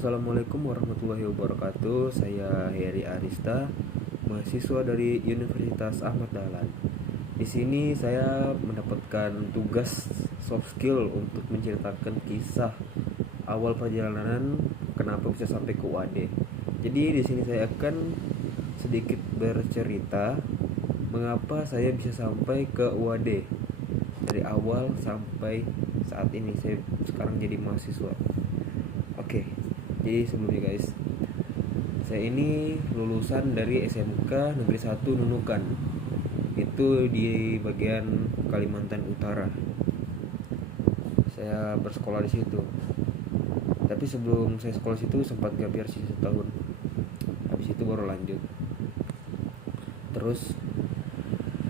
Assalamualaikum warahmatullahi wabarakatuh. Saya Heri Arista, mahasiswa dari Universitas Ahmad Dahlan. Di sini saya mendapatkan tugas soft skill untuk menceritakan kisah awal perjalanan kenapa bisa sampai ke UAD. Jadi di sini saya akan sedikit bercerita mengapa saya bisa sampai ke UAD dari awal sampai saat ini saya sekarang jadi mahasiswa. Oke, jadi sebelumnya guys, saya ini lulusan dari SMK Negeri 1 Nunukan. Itu di bagian Kalimantan Utara. Saya bersekolah di situ. Tapi sebelum saya sekolah situ sempat gap year sih setahun. Habis itu baru lanjut. Terus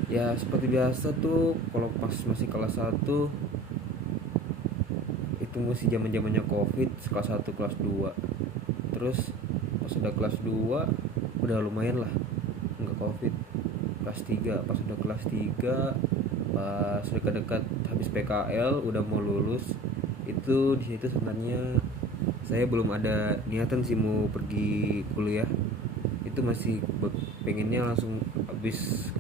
ya seperti biasa tuh kalau pas masih kelas 1 itu masih zamannya Covid, kelas 1 kelas 2. Terus pas udah kelas 2 udah lumayan lah nggak Covid. Kelas 3, pas udah kelas 3, pas dekat-dekat habis PKL udah mau lulus, itu di situ sebenarnya saya belum ada niatan sih mau pergi kuliah. Itu masih pengennya langsung habis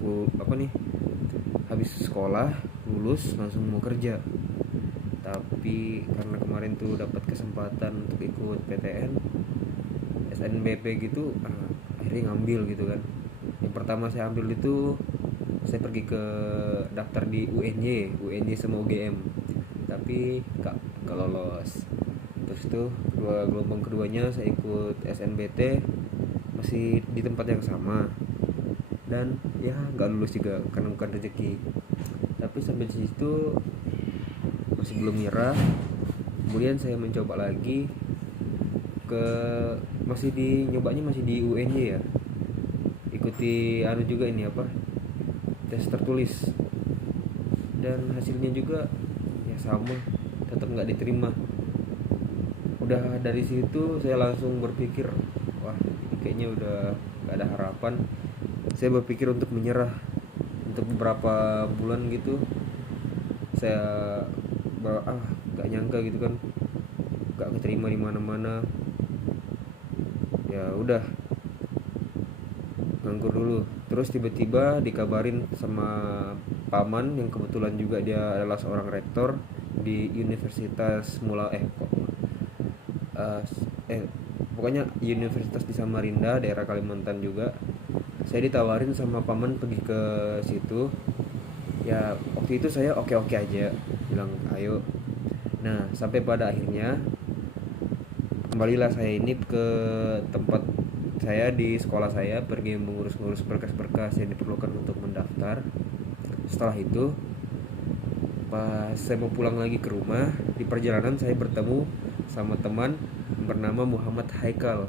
sekolah lulus langsung mau kerja. Tapi karena kemarin tuh dapat kesempatan untuk ikut PTN SNBP gitu, akhirnya ngambil gitu kan. Yang pertama saya ambil itu saya pergi ke daftar di UNY sama UGM, tapi gak lolos. Terus tuh gelombang keduanya saya ikut SNBT, masih di tempat yang sama, dan ya gak lulus juga karena bukan rezeki. Tapi sampai di situ masih belum nyerah. Kemudian saya mencoba lagi ke masih di UNY ya, ikuti juga ini tes tertulis, dan hasilnya juga ya sama, tetap nggak diterima. Udah dari situ saya langsung berpikir, wah ini kayaknya udah nggak ada harapan. Saya berpikir untuk menyerah. Untuk beberapa bulan gitu saya nggak nyangka gitu kan, nggak keterima di mana-mana. Ya udah nganggur dulu. Terus tiba-tiba dikabarin sama paman yang kebetulan juga dia adalah seorang rektor di Universitas pokoknya Universitas di Samarinda, daerah Kalimantan juga. Saya ditawarin sama paman pergi ke situ. Ya waktu itu saya oke-oke aja, bilang ayo. Nah sampai pada akhirnya kembalilah saya ini ke tempat saya di sekolah saya, pergi mengurus-ngurus berkas-berkas yang diperlukan untuk mendaftar. Setelah itu pas saya mau pulang lagi ke rumah, di perjalanan saya bertemu sama teman bernama Muhammad Haikal.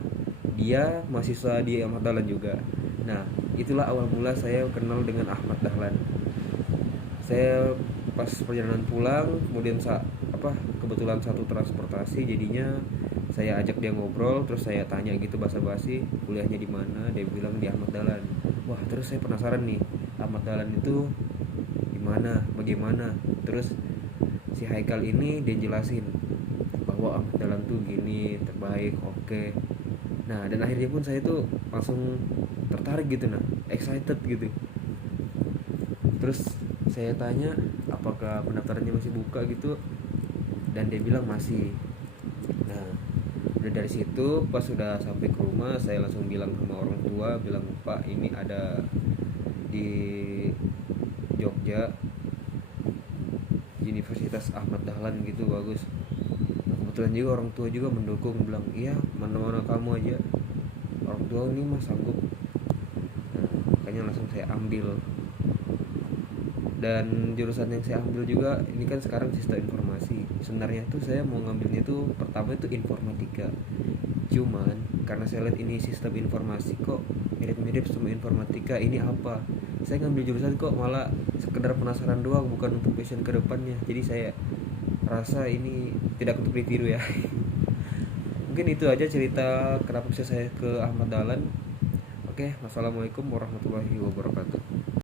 Dia mahasiswa di Ahmad Dahlan juga. Nah itulah awal mula saya kenal dengan Ahmad Dahlan. Saya pas perjalanan pulang, kemudian kebetulan satu transportasi, jadinya saya ajak dia ngobrol. Terus saya tanya gitu basa-basi, kuliahnya di mana. Dia bilang di Ahmad Dahlan. Wah terus saya penasaran nih, Ahmad Dahlan itu di mana, bagaimana. Terus si Haikal ini dia jelasin bahwa Ahmad Dahlan tuh gini, terbaik, oke. Nah dan akhirnya pun saya tuh langsung tertarik gitu, excited gitu. Terus saya tanya apakah pendaftarannya masih buka gitu, dan dia bilang masih. Nah udah dari situ pas sudah sampai ke rumah saya langsung bilang sama orang tua, bilang Pak ini ada di Jogja Universitas Ahmad Dahlan gitu, bagus. Nah, kebetulan juga orang tua juga mendukung, bilang iya mana-mana kamu aja, orang tua ini mah sanggup. Nah, makanya langsung saya ambil. Dan jurusan yang saya ambil juga ini kan sekarang sistem informasi. Sebenarnya tuh saya mau ngambilnya tuh pertama itu informatika, cuman karena saya lihat ini sistem informasi kok mirip-mirip sama informatika, ini apa, saya ngambil jurusan kok malah sekedar penasaran doang, bukan untuk passion kedepannya. Jadi saya rasa ini tidak untuk ditiru ya. Mungkin itu aja cerita kenapa bisa saya ke Ahmad Dahlan. Oke, wassalamualaikum warahmatullahi wabarakatuh.